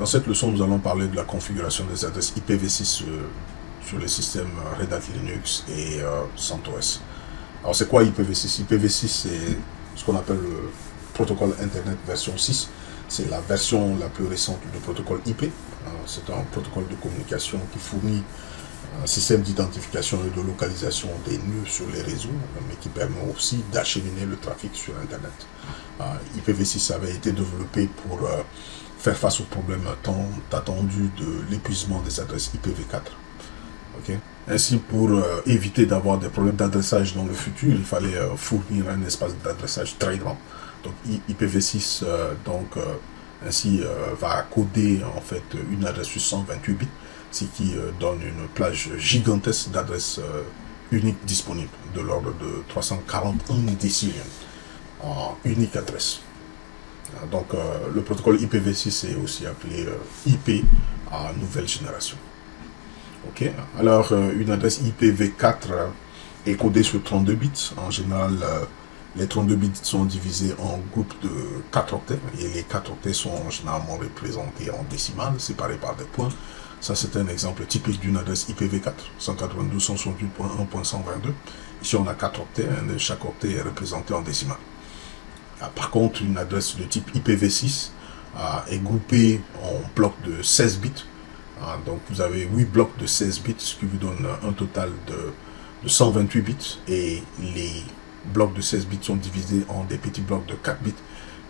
Dans cette leçon, nous allons parler de la configuration des adresses IPv6 sur les systèmes Red Hat Linux et CentOS. Alors, c'est quoi IPv6? IPv6, c'est ce qu'on appelle le protocole Internet version 6. C'est la version la plus récente du protocole IP. C'est un protocole de communication qui fournit un système d'identification et de localisation des nœuds sur les réseaux, mais qui permet aussi d'acheminer le trafic sur Internet. IPv6 avait été développé pour faire face au problème tant attendu de l'épuisement des adresses IPv4. Okay. Ainsi, pour éviter d'avoir des problèmes d'adressage dans le futur, il fallait fournir un espace d'adressage très grand. Donc IPv6 ainsi va coder en fait une adresse sur 128 bits, ce qui donne une plage gigantesque d'adresses uniques disponibles, de l'ordre de 341 décillions en unique adresse. Donc le protocole IPv6 est aussi appelé IP à nouvelle génération. Ok, alors une adresse IPv4 est codée sur 32 bits. En général, les 32 bits sont divisés en groupes de 4 octets et les 4 octets sont généralement représentés en décimales, séparés par des points. Ça, c'est un exemple typique d'une adresse IPv4, 192.168.1.122. Ici, on a 4 octets, chaque octet est représenté en décimales. Par contre, une adresse de type IPv6 est groupée en blocs de 16 bits. Donc, vous avez 8 blocs de 16 bits, ce qui vous donne un total de 128 bits. Et les blocs de 16 bits sont divisés en des petits blocs de 4 bits.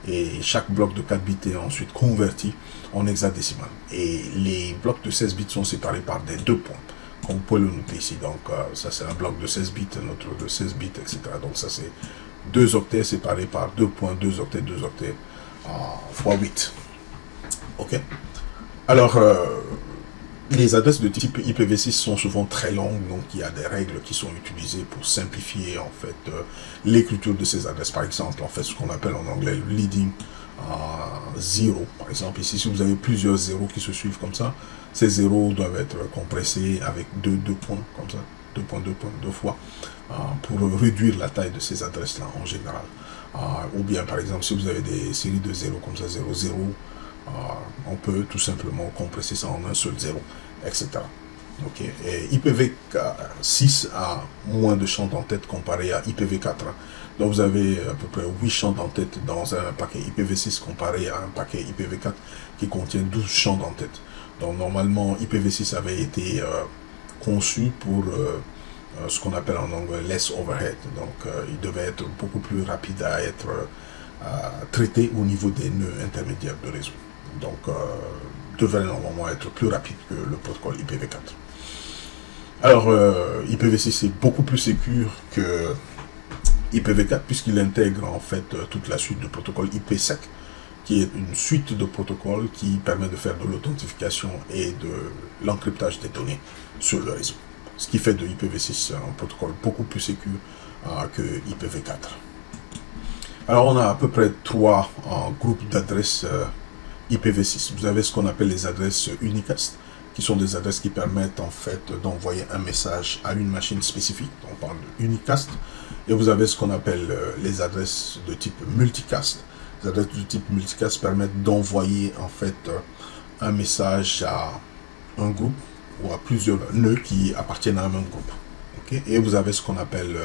Et chaque bloc de 4 bits est ensuite converti en hexadécimal. Et les blocs de 16 bits sont séparés par des 2 points, comme vous pouvez le noter ici. Donc, ça, c'est un bloc de 16 bits, un autre de 16 bits, etc. Donc, ça, c'est 2 octets séparés par 2 points, 2 octets fois 8. Ok. Alors, les adresses de type IPv6 sont souvent très longues, donc il y a des règles qui sont utilisées pour simplifier en fait l'écriture de ces adresses. Par exemple, en fait, ce qu'on appelle en anglais le leading zero. Par exemple, ici, si vous avez plusieurs zéros qui se suivent comme ça, ces zéros doivent être compressés avec deux points, comme ça, 2 points, 2 fois, pour réduire la taille de ces adresses-là en général. Ou bien, par exemple, si vous avez des séries de zéros comme ça, 0, 0, on peut tout simplement compresser ça en un seul zéro, etc. Okay. Et IPv6 a moins de champs d'entête comparé à IPv4. Donc vous avez à peu près 8 champs d'entête dans un paquet IPv6 comparé à un paquet IPv4 qui contient 12 champs d'entête. Donc normalement IPv6 avait été conçu pour ce qu'on appelle en anglais less overhead. Donc il devait être beaucoup plus rapide à être traité au niveau des nœuds intermédiaires de réseau. Donc devrait normalement être plus rapide que le protocole IPv4. Alors IPv6 est beaucoup plus sécure que IPv4 puisqu'il intègre en fait toute la suite de protocole IPsec, qui est une suite de protocoles qui permet de faire de l'authentification et de l'encryptage des données sur le réseau. Ce qui fait de IPv6 un protocole beaucoup plus sécure que IPv4. Alors on a à peu près 3 groupes d'adresses IPv6. Vous avez ce qu'on appelle les adresses unicast, qui sont des adresses qui permettent en fait d'envoyer un message à une machine spécifique. On parle de unicast. Et vous avez ce qu'on appelle les adresses de type multicast. Les adresses de type multicast permettent d'envoyer en fait un message à un groupe ou à plusieurs nœuds qui appartiennent à un même groupe. Okay? Et vous avez ce qu'on appelle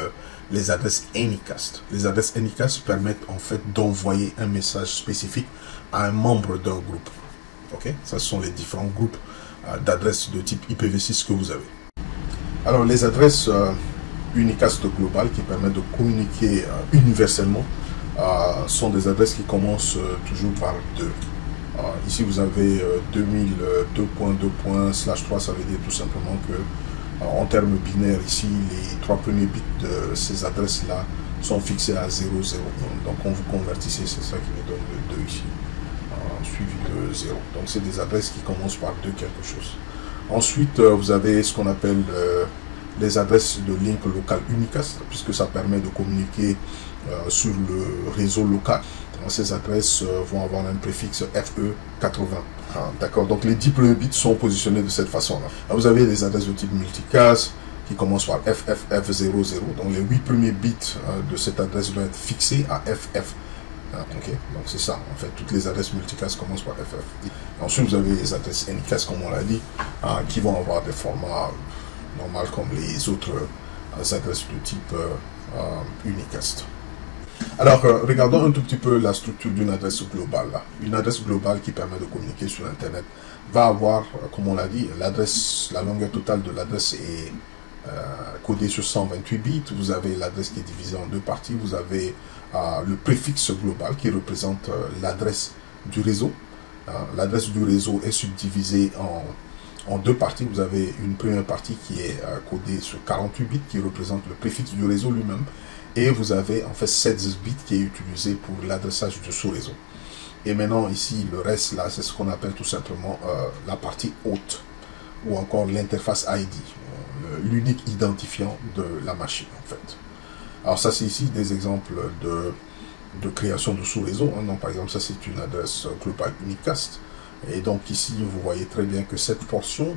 les adresses Anycast. Les adresses Anycast permettent en fait d'envoyer un message spécifique à un membre d'un groupe. Okay? Ça, ce sont les différents groupes d'adresses de type IPv6 que vous avez. Alors, les adresses Unicast globales qui permettent de communiquer universellement sont des adresses qui commencent toujours par 2. Ici, vous avez 2002.2./3, ça veut dire tout simplement que en termes binaires, ici, les 3 premiers bits de ces adresses-là sont fixés à 0, 0, 1. Donc, quand vous convertissez, c'est ça qui vous donne le 2 ici, suivi de 0. Donc, c'est des adresses qui commencent par 2 quelque chose. Ensuite, vous avez ce qu'on appelle les adresses de link local unicast, puisque ça permet de communiquer sur le réseau local. Donc, ces adresses vont avoir un préfixe FE80. D'accord, donc les 10 premiers bits sont positionnés de cette façon-là. Vous avez des adresses de type multicast qui commencent par FFF00. Donc les 8 premiers bits de cette adresse doivent être fixés à FF Ok, donc c'est ça, en fait, toutes les adresses multicast commencent par FF. Ensuite, vous avez les adresses Anycast, comme on l'a dit, qui vont avoir des formats normaux comme les autres adresses de type unicast. Alors, regardons un tout petit peu la structure d'une adresse globale. Là. Une adresse globale qui permet de communiquer sur Internet va avoir, comme on l'a dit, la longueur totale de l'adresse est codée sur 128 bits. Vous avez l'adresse qui est divisée en deux parties. Vous avez le préfixe global qui représente l'adresse du réseau. L'adresse du réseau est subdivisée en deux parties. Vous avez une première partie qui est codée sur 48 bits qui représente le préfixe du réseau lui-même. Et vous avez en fait 16 bits qui est utilisé pour l'adressage du sous-réseau. Et maintenant ici, le reste là, c'est ce qu'on appelle tout simplement la partie hôte ou encore l'interface ID, l'unique identifiant de la machine en fait. Alors ça c'est ici des exemples de création de sous-réseau. Donc par exemple ça c'est une adresse globale unicast. Et donc ici vous voyez très bien que cette portion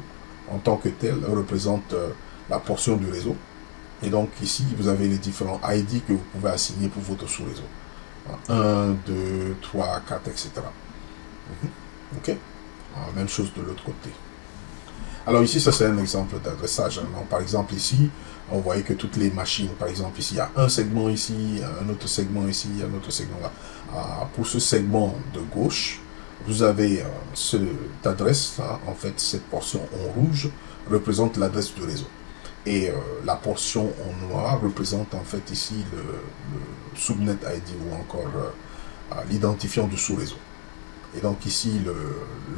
en tant que telle représente la portion du réseau. Et donc ici, vous avez les différents ID que vous pouvez assigner pour votre sous-réseau. 1, 2, 3, 4, etc. Ok. Même chose de l'autre côté. Alors ici, ça c'est un exemple d'adressage. Par exemple ici, on voit que toutes les machines, par exemple ici, il y a un segment ici, un autre segment ici, un autre segment là. Pour ce segment de gauche, vous avez cette adresse, en fait, cette portion en rouge représente l'adresse du réseau. Et la portion en noir représente en fait ici le subnet ID ou encore l'identifiant du sous-réseau. Et donc ici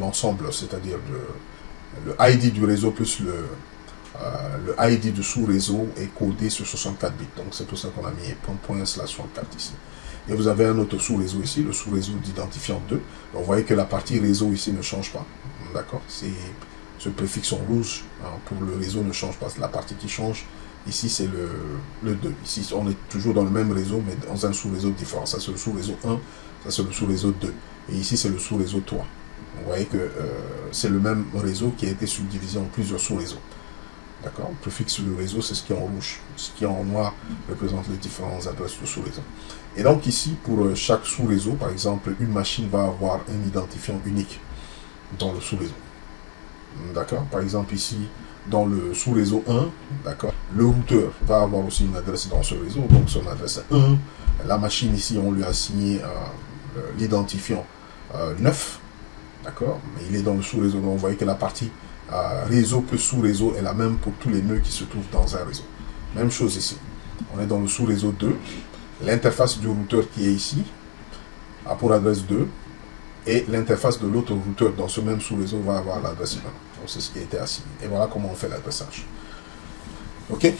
l'ensemble, c'est-à-dire le ID du réseau plus le ID du sous-réseau est codé sur 64 bits. Donc c'est pour ça qu'on a mis ./64 ici. Et vous avez un autre sous-réseau ici, le sous-réseau d'identifiant 2. Donc vous voyez que la partie réseau ici ne change pas. D'accord, c'est ce préfixe en rouge pour le réseau ne change pas. La partie qui change, ici c'est le 2. Ici on est toujours dans le même réseau, mais dans un sous-réseau différent. Ça c'est le sous-réseau 1, ça c'est le sous-réseau 2. Et ici c'est le sous-réseau 3. Vous voyez que c'est le même réseau qui a été subdivisé en plusieurs sous-réseaux. D'accord. Le préfixe du réseau, c'est ce qui est en rouge. Ce qui est en noir représente les différentes adresses de sous-réseau. Et donc ici, pour chaque sous-réseau, par exemple, une machine va avoir un identifiant unique dans le sous-réseau. D'accord. Par exemple, ici, dans le sous-réseau 1, d'accord, le routeur va avoir aussi une adresse dans ce réseau, donc son adresse 1. La machine ici, on lui a assigné l'identifiant 9, d'accord, mais il est dans le sous-réseau. Donc, vous voyez que la partie réseau plus sous-réseau est la même pour tous les nœuds qui se trouvent dans un réseau. Même chose ici. On est dans le sous-réseau 2. L'interface du routeur qui est ici a pour adresse 2. Et l'interface de l'autre routeur dans ce même sous-réseau va avoir l'adresse 1. Donc c'est ce qui a été assigné. Et voilà comment on fait l'adressage. Ok.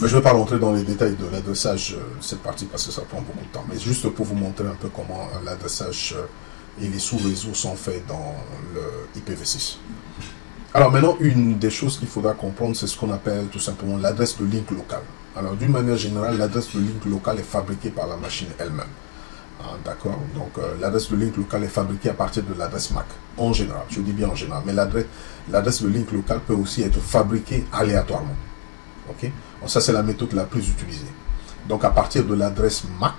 Je ne vais pas rentrer dans les détails de l'adressage de cette partie parce que ça prend beaucoup de temps. Mais juste pour vous montrer un peu comment l'adressage et les sous-réseaux sont faits dans le IPv6. Alors maintenant, une des choses qu'il faudra comprendre, c'est ce qu'on appelle tout simplement l'adresse de link local. Alors d'une manière générale, l'adresse de link local est fabriquée par la machine elle-même. D'accord, donc l'adresse de link local est fabriquée à partir de l'adresse MAC, en général, je dis bien en général, mais l'adresse de link local peut aussi être fabriquée aléatoirement. Ok, donc ça c'est la méthode la plus utilisée. Donc à partir de l'adresse MAC,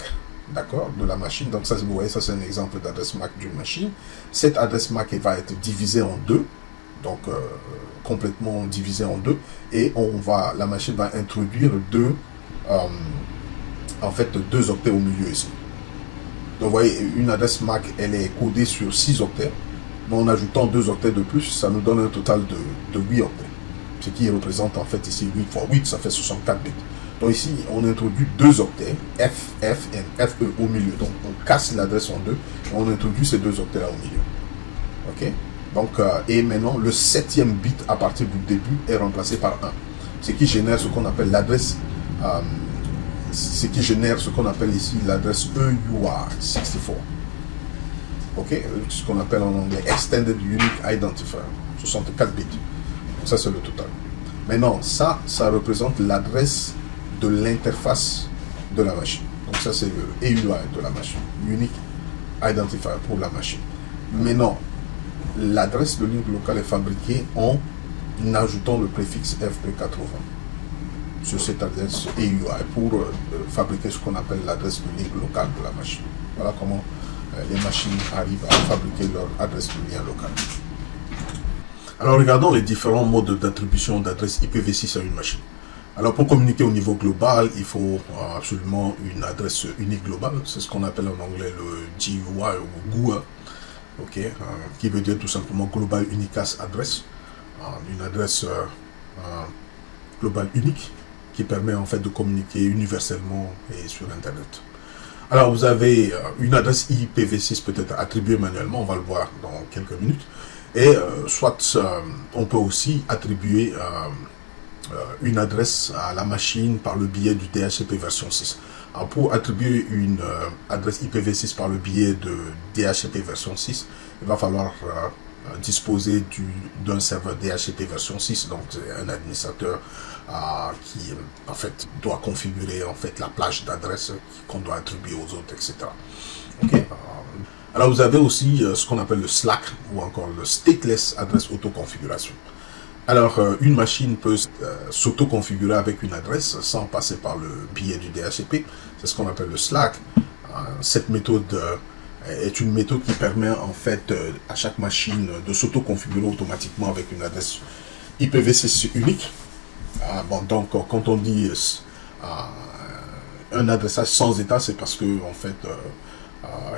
d'accord, de la machine, donc ça vous voyez, ça c'est un exemple d'adresse MAC d'une machine. Cette adresse MAC elle va être divisée en deux, donc complètement divisée en deux, et la machine va introduire deux octets au milieu ici. Donc vous voyez, une adresse MAC, elle est codée sur 6 octets. Mais en ajoutant 2 octets de plus, ça nous donne un total de 8 octets. Ce qui représente en fait ici 8 fois 8, ça fait 64 bits. Donc ici, on introduit 2 octets, F, F et FE au milieu. Donc on casse l'adresse en deux et on introduit ces 2 octets là au milieu. Ok. Donc, et maintenant, le 7e bit à partir du début est remplacé par 1. Ce qui génère ce qu'on appelle l'adresse... ce qui génère ce qu'on appelle ici l'adresse EUR64. Ok, ce qu'on appelle en anglais Extended Unique Identifier, 64 bits. Donc ça c'est le total. Maintenant, ça représente l'adresse de l'interface de la machine. Donc ça c'est le EUI de la machine, Unique Identifier pour la machine. Maintenant, l'adresse de link local est fabriquée en ajoutant le préfixe FP80 sur cette adresse EUI pour fabriquer ce qu'on appelle l'adresse de link local de la machine. Voilà comment les machines arrivent à fabriquer leur adresse de lien local. Alors regardons les différents modes d'attribution d'adresse IPv6 à une machine. Alors pour communiquer au niveau global, il faut absolument une adresse unique globale. C'est ce qu'on appelle en anglais le GUI ou GUI, okay, qui veut dire tout simplement Global Unicast Address. Une adresse globale unique qui permet en fait de communiquer universellement et sur Internet. Alors vous avez une adresse IPv6 peut-être attribuée manuellement, on va le voir dans quelques minutes. Et soit on peut aussi attribuer une adresse à la machine par le biais du DHCP version 6. Alors pour attribuer une adresse IPv6 par le biais de DHCP version 6, il va falloir disposer d'un serveur DHCP version 6, donc c'est un administrateur qui en fait doit configurer en fait la plage d'adresses qu'on doit attribuer aux autres, etc. Okay. Alors vous avez aussi ce qu'on appelle le Slack ou encore le Stateless Address Autoconfiguration. Alors une machine peut s'auto-configurer avec une adresse sans passer par le biais du DHCP. C'est ce qu'on appelle le Slack. Cette méthode est une méthode qui permet en fait à chaque machine de s'auto-configurer automatiquement avec une adresse IPv6 unique. Bon, donc quand on dit un adressage sans état, c'est parce que en fait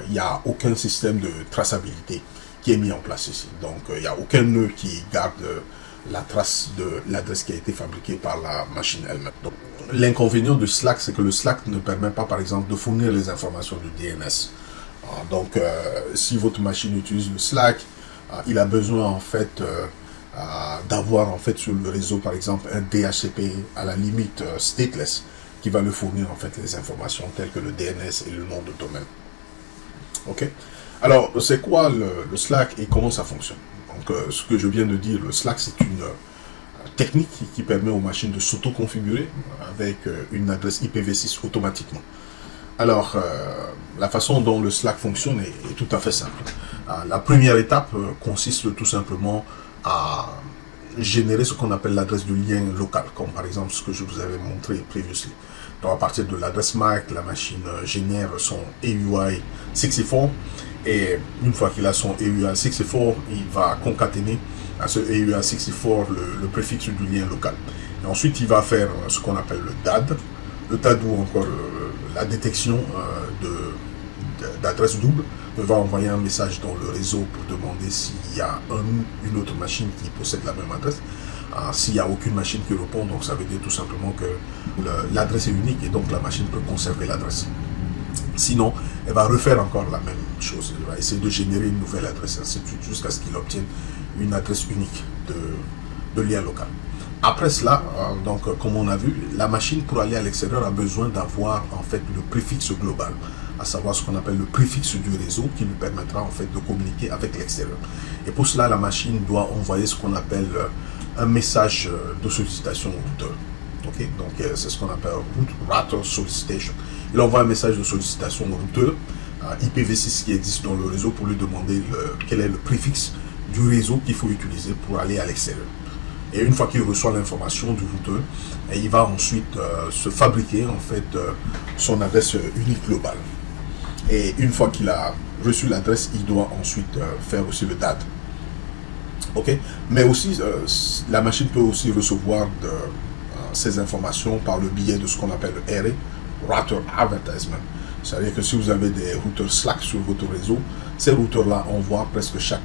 il n'y a aucun système de traçabilité qui est mis en place ici. Donc il n'y a aucun nœud qui garde la trace de l'adresse qui a été fabriquée par la machine elle-même. L'inconvénient du Slack, c'est que le Slack ne permet pas, par exemple, de fournir les informations du DNS. Donc, si votre machine utilise le Slack, il a besoin, en fait, d'avoir, en fait, sur le réseau, par exemple, un DHCP, à la limite, stateless, qui va lui fournir, en fait, les informations telles que le DNS et le nom de domaine. OK? Alors, c'est quoi le Slack et comment ça fonctionne? Donc, ce que je viens de dire, le Slack, c'est une technique qui permet aux machines de s'auto-configurer avec une adresse IPv6 automatiquement. Alors, la façon dont le Slack fonctionne est tout à fait simple. La première étape consiste tout simplement à générer ce qu'on appelle l'adresse de lien local, comme par exemple ce que je vous avais montré previously. Donc, à partir de l'adresse MAC, la machine génère son AUI 64. Et une fois qu'il a son AUI 64, il va concaténer à ce AUI 64 le préfixe du lien local. Et ensuite, il va faire ce qu'on appelle le DAD. Le DAD ou encore la détection d'adresse double. Il va envoyer un message dans le réseau pour demander s'il y a une autre machine qui possède la même adresse. S'il n'y a aucune machine qui répond, donc ça veut dire tout simplement que l'adresse est unique et donc la machine peut conserver l'adresse. Sinon, elle va refaire encore la même chose. Elle va essayer de générer une nouvelle adresse, ainsi de suite, jusqu'à ce qu'il obtienne une adresse unique de lien local. Après cela, donc, comme on a vu, la machine, pour aller à l'extérieur, a besoin d'avoir en fait le préfixe global, à savoir ce qu'on appelle le préfixe du réseau, qui lui permettra en fait de communiquer avec l'extérieur. Et pour cela, la machine doit envoyer ce qu'on appelle un message de sollicitation au routeur. Okay? Donc, c'est ce qu'on appelle router solicitation. Il envoie un message de sollicitation au routeur IPv6 qui existe dans le réseau pour lui demander quel est le préfixe du réseau qu'il faut utiliser pour aller à l'extérieur. Et une fois qu'il reçoit l'information du routeur, il va ensuite se fabriquer en fait son adresse unique globale. Et une fois qu'il a reçu l'adresse, il doit ensuite faire aussi le DAD. Ok? Mais aussi, la machine peut aussi recevoir ces informations par le biais de ce qu'on appelle le RA, Router Advertisement. C'est-à-dire que si vous avez des routeurs Slack sur votre réseau, ces routeurs-là envoient presque chaque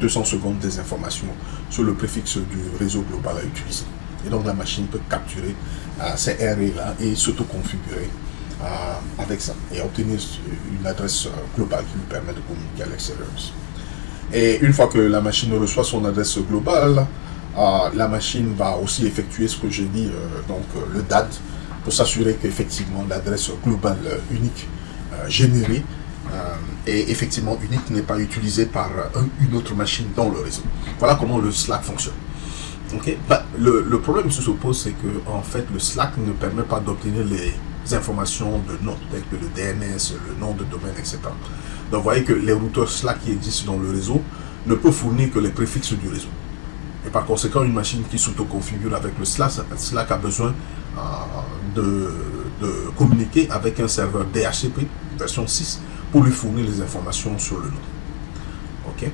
200 secondes des informations sur le préfixe du réseau global à utiliser. Et donc la machine peut capturer ces RA-là et s'auto-configurer avec ça et obtenir une adresse globale qui lui permet de communiquer à l'extérieur. Et une fois que la machine reçoit son adresse globale, la machine va aussi effectuer ce que j'ai dit, donc le DAD, pour s'assurer qu'effectivement l'adresse globale unique générée et effectivement unique n'est pas utilisée par une autre machine dans le réseau. Voilà comment le Slack fonctionne. Okay? Le problème qui se pose, c'est que en fait le Slack ne permet pas d'obtenir les informations de nom, telles que le DNS, le nom de domaine, etc. Donc vous voyez que les routeurs Slack qui existent dans le réseau ne peuvent fournir que les préfixes du réseau. Et par conséquent, une machine qui s'auto-configure avec le Slack a besoin de communiquer avec un serveur DHCP version 6 pour lui fournir les informations sur le nom. Ok.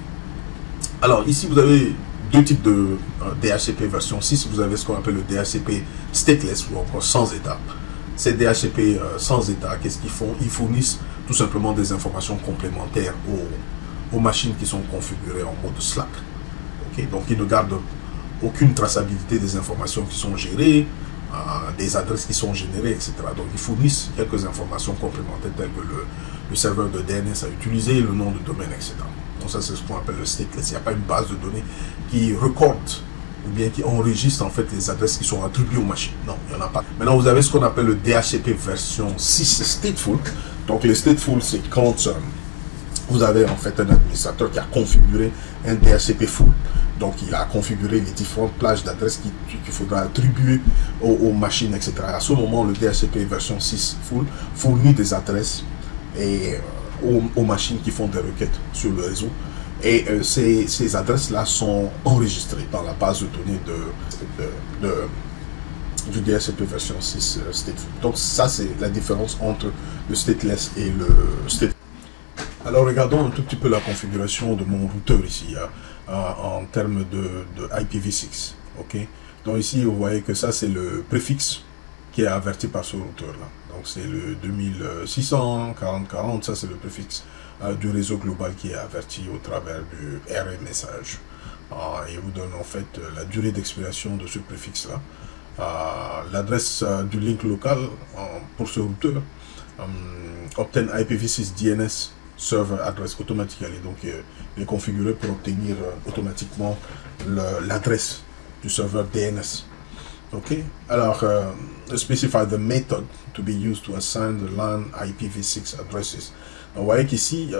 Alors ici vous avez deux types de DHCP version 6. Vous avez ce qu'on appelle le DHCP stateless ou encore sans état. Ces DHCP sans état, qu'est-ce qu'ils font? Ils fournissent tout simplement des informations complémentaires aux machines qui sont configurées en mode Slack. Okay? Donc ils ne gardent aucune traçabilité des informations qui sont gérées, des adresses qui sont générées, etc. Donc ils fournissent quelques informations complémentaires telles que le serveur de DNS à utiliser, le nom de domaine, etc. Donc ça c'est ce qu'on appelle le stateless. Il n'y a pas une base de données qui recorde ou bien qui enregistre en fait les adresses qui sont attribuées aux machines. Non, il n'y en a pas. Maintenant vous avez ce qu'on appelle le DHCP version 6 stateful. Donc le stateful c'est quand vous avez en fait un administrateur qui a configuré un DHCP full. Donc il a configuré les différentes plages d'adresses qu'il faudra attribuer aux machines, etc. À ce moment, le DHCP version 6 full fournit des adresses et, aux machines qui font des requêtes sur le réseau. Et ces adresses-là sont enregistrées dans la base de données du DHCP version 6 stateful. Donc ça, c'est la différence entre le stateless et le stateful. Alors regardons un tout petit peu la configuration de mon routeur ici, en termes de IPv6. Okay? Donc ici, vous voyez que ça, c'est le préfixe qui est averti par ce routeur-là. Donc c'est le 2600, 4040, ça c'est le préfixe du réseau global qui est averti au travers du RE message. Il vous donne en fait la durée d'expiration de ce préfixe-là. L'adresse du link local pour ce routeur, obtient IPv6 DNS server address automatically. Donc il est configuré pour obtenir automatiquement l'adresse du serveur DNS. Ok. Alors specify the method to be used to assign the LAN IPv6 addresses. Donc, vous voyez qu'ici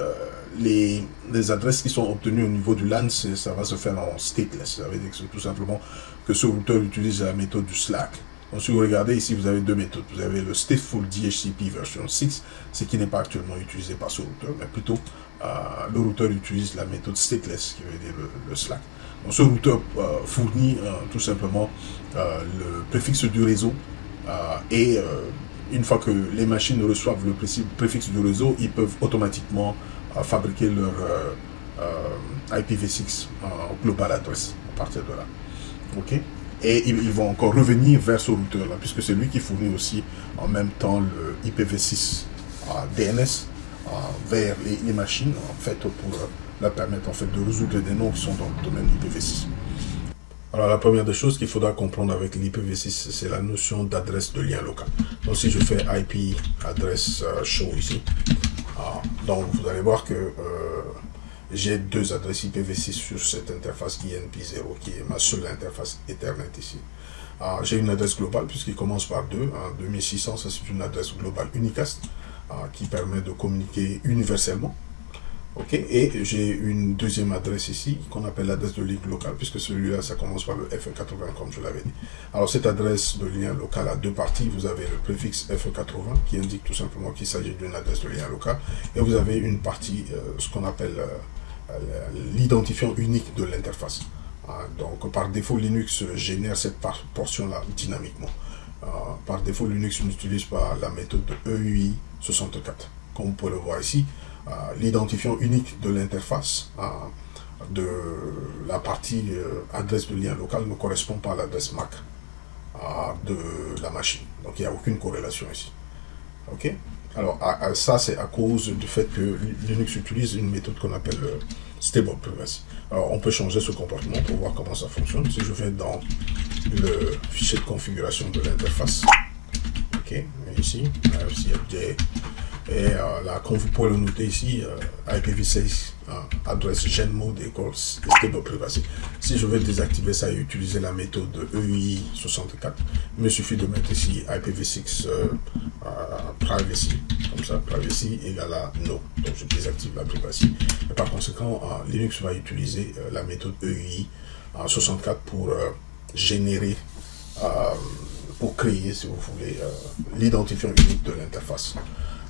les adresses qui sont obtenues au niveau du LAN, ça va se faire en stateless. Ça veut dire que c'est tout simplement que ce routeur utilise la méthode du Slack. Donc, si vous regardez ici, vous avez deux méthodes. Vous avez le stateful DHCP version 6, ce qui n'est pas actuellement utilisé par ce routeur, mais plutôt le routeur utilise la méthode stateless, qui veut dire le Slack. Donc, ce routeur fournit tout simplement le préfixe du réseau et une fois que les machines reçoivent le préfixe du réseau, ils peuvent automatiquement fabriquer leur IPv6 global address à partir de là. Ok. Et ils vont encore revenir vers ce routeur-là, puisque c'est lui qui fournit aussi en même temps le IPv6 DNS vers les machines, en fait, pour leur permettre en fait, de résoudre des noms qui sont dans le domaine IPv6. Alors la première des choses qu'il faudra comprendre avec l'IPv6, c'est la notion d'adresse de lien local. Donc si je fais IP address show ici, donc vous allez voir que j'ai deux adresses IPv6 sur cette interface INP0 qui est ma seule interface Ethernet ici. J'ai une adresse globale puisqu'il commence par 2, 2600, ça c'est une adresse globale unicast qui permet de communiquer universellement. Okay. Et j'ai une deuxième adresse ici qu'on appelle l'adresse de link local puisque celui-là ça commence par le FE80 comme je l'avais dit. Alors cette adresse de lien local a deux parties. Vous avez le préfixe FE80 qui indique tout simplement qu'il s'agit d'une adresse de lien local et vous avez une partie, ce qu'on appelle l'identifiant unique de l'interface. Donc par défaut Linux génère cette portion-là dynamiquement. Par défaut Linux n'utilise pas la méthode de EUI64 comme vous pouvez le voir ici. L'identifiant unique de l'interface de la partie adresse de lien local ne correspond pas à l'adresse MAC de la machine. Donc il n'y a aucune corrélation ici. Ok. Alors ça c'est à cause du fait que Linux utilise une méthode qu'on appelle stable privacy. Alors on peut changer ce comportement pour voir comment ça fonctionne. Si je vais dans le fichier de configuration de l'interface, ok, ici, et là, comme vous pouvez le noter ici, IPv6 adresse genmode equals stable privacy. Si je veux désactiver ça et utiliser la méthode de EUI64, il me suffit de mettre ici IPv6 privacy, comme ça, privacy égale à no. Donc je désactive la privacy. Et par conséquent, Linux va utiliser la méthode EUI64 pour générer, pour créer, si vous voulez, l'identifiant unique de l'interface.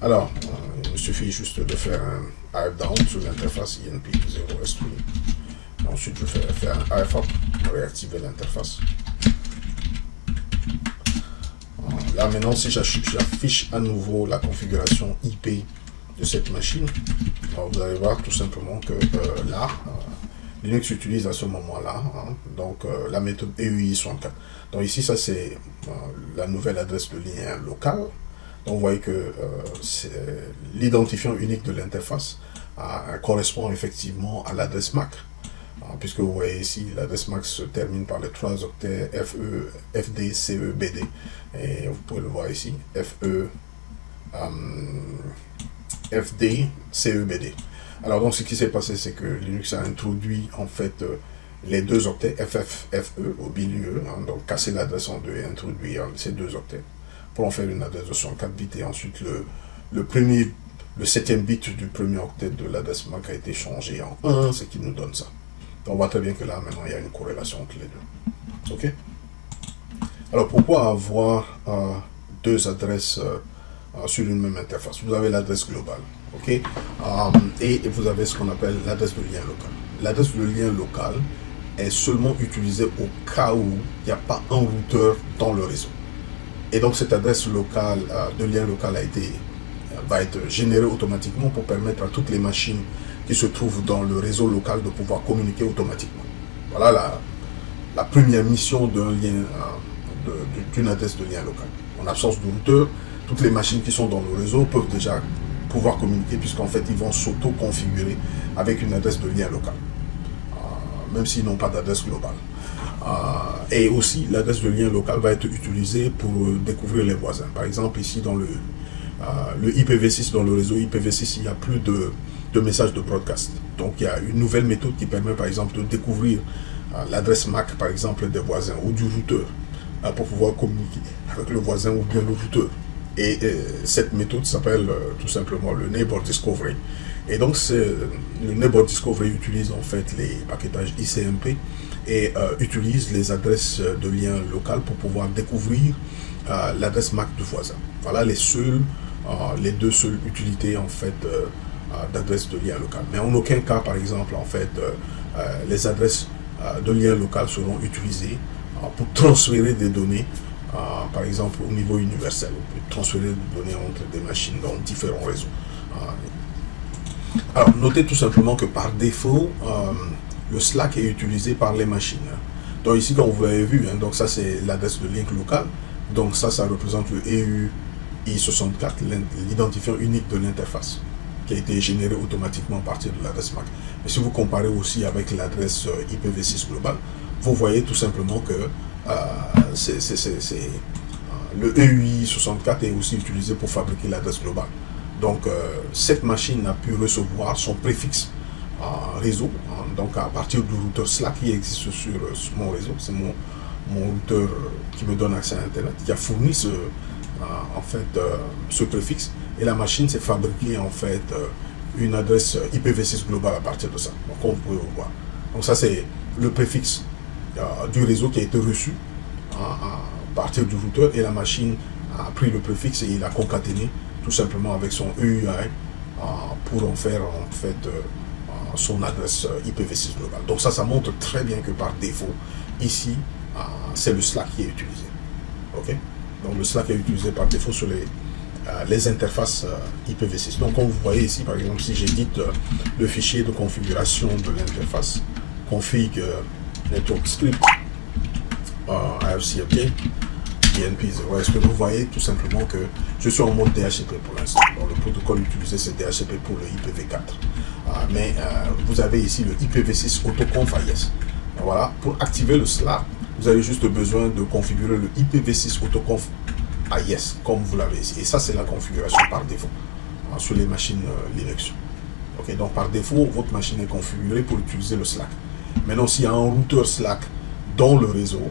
Alors, il me suffit juste de faire un AF down sur l'interface INP0S3. Ensuite, je vais faire un AF up pour réactiver l'interface. Là, maintenant, si j'affiche à nouveau la configuration IP de cette machine, alors vous allez voir tout simplement que là, Linux utilise à ce moment-là, hein, donc la méthode EUI64. Donc ici, ça c'est la nouvelle adresse de lien local. Donc vous voyez que l'identifiant unique de l'interface correspond effectivement à l'adresse MAC. Puisque vous voyez ici, l'adresse MAC se termine par les 3 octets FE, FD, CE, BD. Et vous pouvez le voir ici, FE, FD, CE, BD. Alors donc ce qui s'est passé, c'est que Linux a introduit en fait les 2 octets FF, FE au milieu, hein, donc casser l'adresse en deux et introduire ces 2 octets pour en faire une adresse de 64 bits. Et ensuite le 7e bit du premier octet de l'adresse MAC a été changé en 1, ce qui nous donne ça. Donc on voit très bien que là maintenant il y a une corrélation entre les deux. Ok. Alors pourquoi avoir 2 adresses sur une même interface? Vous avez l'adresse globale, ok, et vous avez ce qu'on appelle l'adresse de lien local. L'adresse de lien local est seulement utilisée au cas où il n'y a pas un routeur dans le réseau. Et donc cette adresse locale de lien local va être générée automatiquement pour permettre à toutes les machines qui se trouvent dans le réseau local de pouvoir communiquer automatiquement. Voilà la première mission d'un lien, d'une adresse de lien local. En absence de routeur, toutes les machines qui sont dans le réseau peuvent déjà pouvoir communiquer, puisqu'en fait ils vont s'auto-configurer avec une adresse de lien local, même s'ils n'ont pas d'adresse globale. Et aussi l'adresse de lien local va être utilisée pour découvrir les voisins. Par exemple ici dans le IPv6, dans le réseau IPv6, il n'y a plus de messages de broadcast. Donc il y a une nouvelle méthode qui permet par exemple de découvrir l'adresse MAC par exemple des voisins ou du routeur pour pouvoir communiquer avec le voisin ou bien le routeur. Et cette méthode s'appelle tout simplement le Neighbor Discovery. Et donc le Neighbor Discovery utilise en fait les paquetages ICMP et utilise les adresses de lien local pour pouvoir découvrir l'adresse MAC du voisin. Voilà les 2 seules utilités en fait d'adresse de lien local. Mais en aucun cas, par exemple, en fait, les adresses de lien local seront utilisées pour transférer des données, par exemple, au niveau universel, pour transférer des données entre des machines dans différents réseaux. Alors, notez tout simplement que par défaut, le Slack est utilisé par les machines. Donc ici, comme vous l'avez vu, hein, donc ça c'est l'adresse de link local. Donc ça représente le EUI64, l'identifiant unique de l'interface, qui a été généré automatiquement à partir de l'adresse MAC. Mais si vous comparez aussi avec l'adresse IPv6 globale, vous voyez tout simplement que le EUI64 est aussi utilisé pour fabriquer l'adresse globale. Donc cette machine a pu recevoir son préfixe réseau, hein, donc à partir du routeur Slack qui existe sur mon réseau. C'est mon routeur qui me donne accès à Internet, qui a fourni ce préfixe, et la machine s'est fabriquée en fait une adresse IPv6 globale à partir de ça. Donc comme vous pouvez le voir. Donc ça c'est le préfixe du réseau qui a été reçu à partir du routeur, et la machine a pris le préfixe et il a concaténé tout simplement avec son EUI pour en faire en fait son adresse IPv6 globale. Donc ça montre très bien que par défaut ici c'est le Slack qui est utilisé. Ok, donc le Slack est utilisé par défaut sur les interfaces IPv6. Donc comme vous voyez ici, par exemple, si j'édite le fichier de configuration de l'interface config network script IRCFK BNP0, est-ce que vous voyez tout simplement que je suis en mode DHCP pour l'instant. Donc le protocole utilisé c'est DHCP pour le IPv4. Mais vous avez ici le IPv6 autoconf AES. Voilà, pour activer le Slack, vous avez juste besoin de configurer le IPv6 autoconf AES comme vous l'avez ici. Et ça, c'est la configuration par défaut sur les machines Linux. Ok, donc par défaut, votre machine est configurée pour utiliser le Slack. Maintenant, s'il y a un routeur Slack dans le réseau,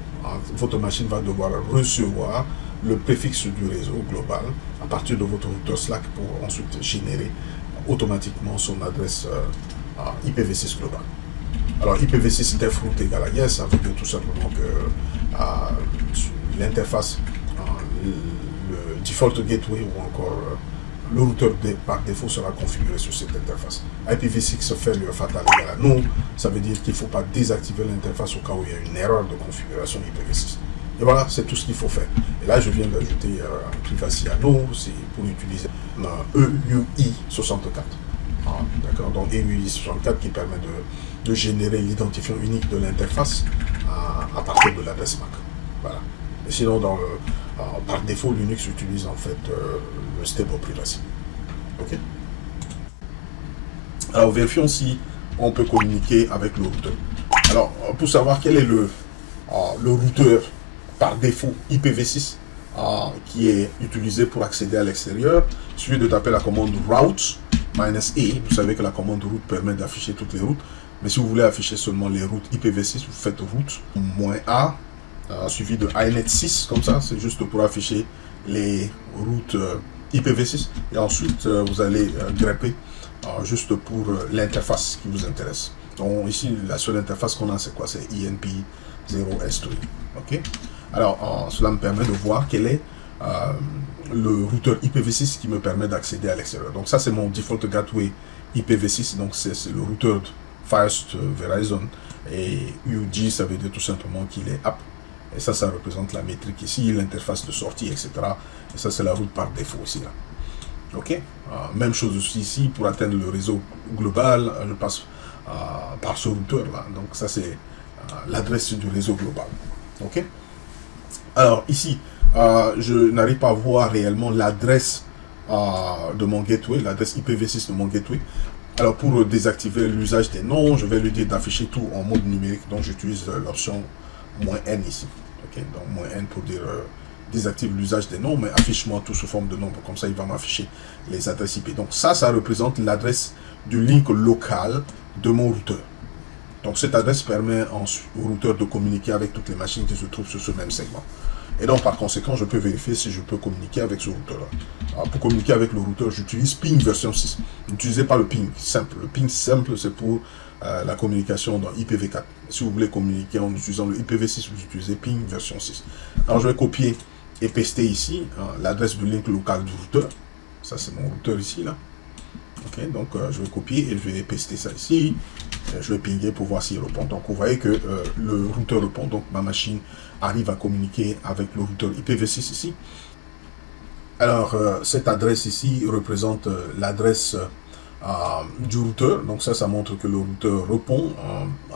votre machine va devoir recevoir le préfixe du réseau global à partir de votre routeur Slack pour ensuite générer automatiquement son adresse IPv6 global. Alors IPv6 defroot égale à yes, ça veut dire tout simplement que l'interface, le default gateway ou encore le routeur par défaut sera configuré sur cette interface. IPv6 failure fatal égale à no, ça veut dire qu'il ne faut pas désactiver l'interface au cas où il y a une erreur de configuration IPv6. Il Et voilà, c'est tout ce qu'il faut faire. Et là, je viens d'ajouter Privaciano, c'est pour utiliser EUI64. D'accord, donc EUI64 qui permet de générer l'identifiant unique de l'interface à partir de l'adresse MAC. Voilà. Et sinon, par défaut, Linux utilise en fait le Stable Privacy. Ok. Alors, vérifions si on peut communiquer avec le routeur. Alors, pour savoir quel est le routeur par défaut IPv6 qui est utilisé pour accéder à l'extérieur, il suffit de taper la commande route -e. Vous savez que la commande route permet d'afficher toutes les routes, mais si vous voulez afficher seulement les routes IPv6, vous faites route -a suivi de INET6, comme ça, c'est juste pour afficher les routes IPv6, et ensuite vous allez grepper juste pour l'interface qui vous intéresse. Donc ici, la seule interface qu'on a, c'est quoi? C'est INP0S3. Ok. Alors, cela me permet de voir quel est le routeur IPv6 qui me permet d'accéder à l'extérieur. Donc ça, c'est mon default gateway IPv6. Donc c'est le routeur First Verizon. Et UG, ça veut dire tout simplement qu'il est app. Et ça représente la métrique ici, l'interface de sortie, etc. Et ça, c'est la route par défaut aussi là. Ok. Même chose aussi ici, pour atteindre le réseau global, je passe par ce routeur là. Donc ça, c'est l'adresse du réseau global. Ok. Alors ici, je n'arrive pas à voir réellement l'adresse de mon gateway, l'adresse IPv6 de mon gateway. Alors pour désactiver l'usage des noms, je vais lui dire d'afficher tout en mode numérique. Donc j'utilise l'option -n ici. Ok, donc -n pour dire désactive l'usage des noms, mais affiche-moi tout sous forme de nombre. Comme ça, il va m'afficher les adresses IP. Donc ça représente l'adresse du link local de mon routeur. Donc cette adresse permet au routeur de communiquer avec toutes les machines qui se trouvent sur ce même segment. Et donc par conséquent, je peux vérifier si je peux communiquer avec ce routeur-là. Pour communiquer avec le routeur, j'utilise ping version 6. N'utilisez pas le ping simple. Le ping simple, c'est pour la communication dans IPv4. Si vous voulez communiquer en utilisant le IPv6, vous utilisez ping version 6. Alors je vais copier et paster ici l'adresse du link local du routeur. Ça, c'est mon routeur ici, là. Ok, donc je vais copier et je vais paster ça ici. Je vais pinguer pour voir s'il répond. Donc vous voyez que le routeur répond. Donc ma machine arrive à communiquer avec le routeur IPv6 ici. Alors cette adresse ici représente l'adresse du routeur. Donc ça montre que le routeur répond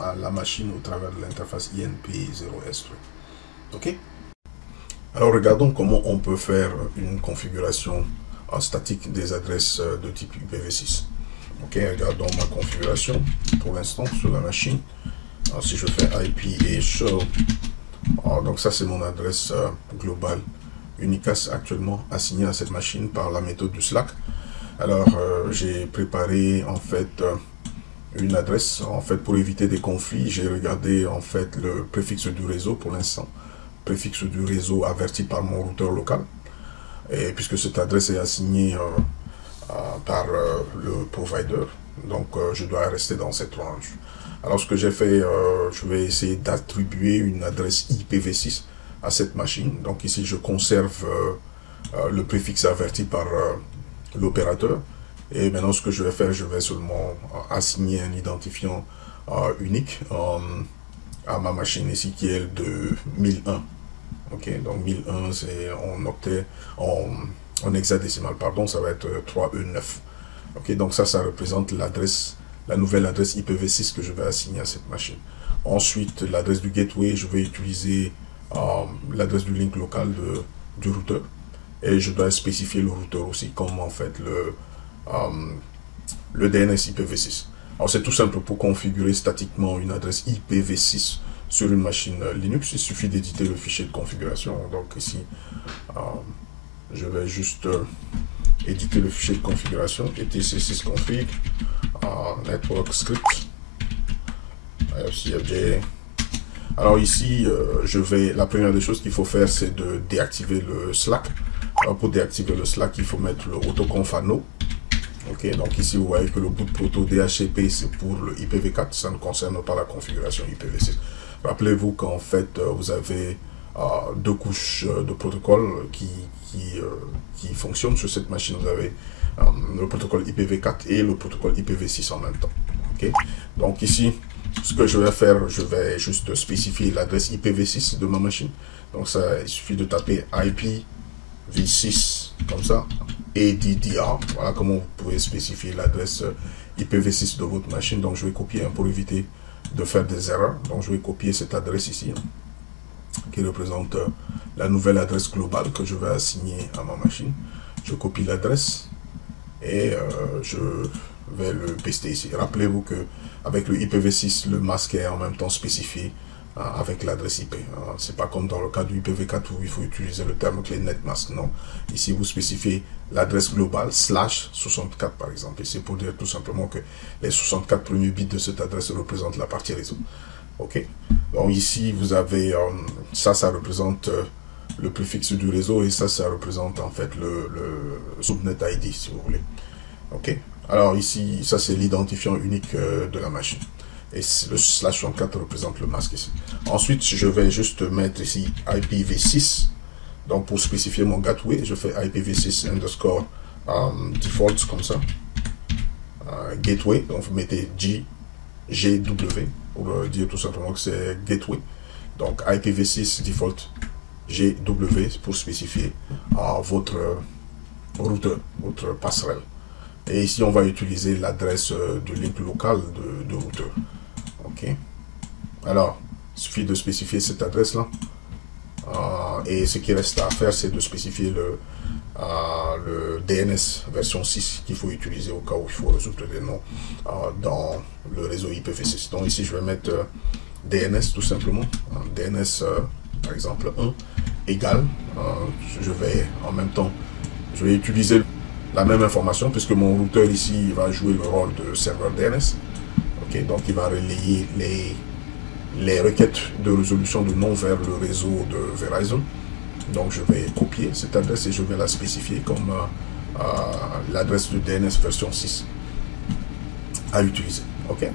à la machine au travers de l'interface INP0S3. Ok. Alors regardons comment on peut faire une configuration statique des adresses de type IPv6. Ok, regardons ma configuration pour l'instant sur la machine. Alors, si je fais IP et show, donc ça c'est mon adresse globale Unicast actuellement assignée à cette machine par la méthode du Slack. Alors j'ai préparé en fait une adresse. En fait, pour éviter des conflits, j'ai regardé en fait le préfixe du réseau pour l'instant, préfixe du réseau averti par mon routeur local. Et puisque cette adresse est assignée par le provider, donc je dois rester dans cette range. Alors ce que j'ai fait, je vais essayer d'attribuer une adresse IPv6 à cette machine. Donc ici je conserve le préfixe averti par l'opérateur. Et maintenant ce que je vais faire, je vais seulement assigner un identifiant unique à ma machine ici qui est de 1001. Ok, donc 1001 c'est en octet, en hexadécimal, pardon, ça va être 3E9. Ok, donc ça représente l'adresse, la nouvelle adresse IPv6 que je vais assigner à cette machine. Ensuite, l'adresse du gateway, je vais utiliser l'adresse du link local du routeur. Et je dois spécifier le routeur aussi comme en fait le DNS IPv6. Alors c'est tout simple pour configurer statiquement une adresse IPv6 sur une machine Linux. Il suffit d'éditer le fichier de configuration. Donc ici, je vais juste éditer le fichier de configuration etc/sysconfig network script FCFJ. Alors ici, la première des choses qu'il faut faire, c'est de déactiver le Slack. Alors pour déactiver le Slack, il faut mettre le autoconf à no. Ok, donc ici vous voyez que le boot proto DHCP c'est pour le IPv4, ça ne concerne pas la configuration IPv6. Rappelez-vous qu'en fait vous avez deux couches de protocole qui fonctionnent sur cette machine. Vous avez le protocole IPv4 et le protocole IPv6 en même temps. Ok, donc ici ce que je vais faire, je vais juste spécifier l'adresse IPv6 de ma machine. Donc ça, il suffit de taper IPv6 comme ça, et DDR. Voilà comment vous pouvez spécifier l'adresse IPv6 de votre machine. Donc je vais copier pour éviter de faire des erreurs. Donc je vais copier cette adresse ici, qui représente la nouvelle adresse globale que je vais assigner à ma machine. Je copie l'adresse et je vais le paster ici. Rappelez-vous que avec le IPv6, le masque est en même temps spécifié avec l'adresse IP. C'est pas comme dans le cas du IPv4 où il faut utiliser le terme clé netmask. Non, ici vous spécifiez l'adresse globale /64 par exemple. Et c'est pour dire tout simplement que les 64 premiers bits de cette adresse représentent la partie réseau. Ok. Donc ici vous avez ça représente le préfixe du réseau, et ça représente en fait le subnet ID si vous voulez. Ok. Alors ici, ça c'est l'identifiant unique de la machine. Et le /64 représente le masque ici. Ensuite, je vais juste mettre ici IPv6. Donc pour spécifier mon gateway, je fais IPv6 underscore default comme ça. Gateway, donc vous mettez GW pour dire tout simplement que c'est gateway. Donc IPv6 default GW pour spécifier votre routeur, votre passerelle. Et ici, on va utiliser l'adresse du link local de routeur. Ok. Alors, il suffit de spécifier cette adresse-là. Et ce qui reste à faire, c'est de spécifier le DNS version 6 qu'il faut utiliser au cas où il faut résoudre des noms dans le réseau IPv6. Donc ici, je vais mettre DNS tout simplement. DNS, par exemple, 1 égale. Je vais en même temps, je vais utiliser la même information puisque mon routeur ici va jouer le rôle de serveur DNS. Ok, donc il va relayer les requêtes de résolution de nom vers le réseau de Verizon. Donc je vais copier cette adresse et je vais la spécifier comme l'adresse de DNS version 6 à utiliser. Ok,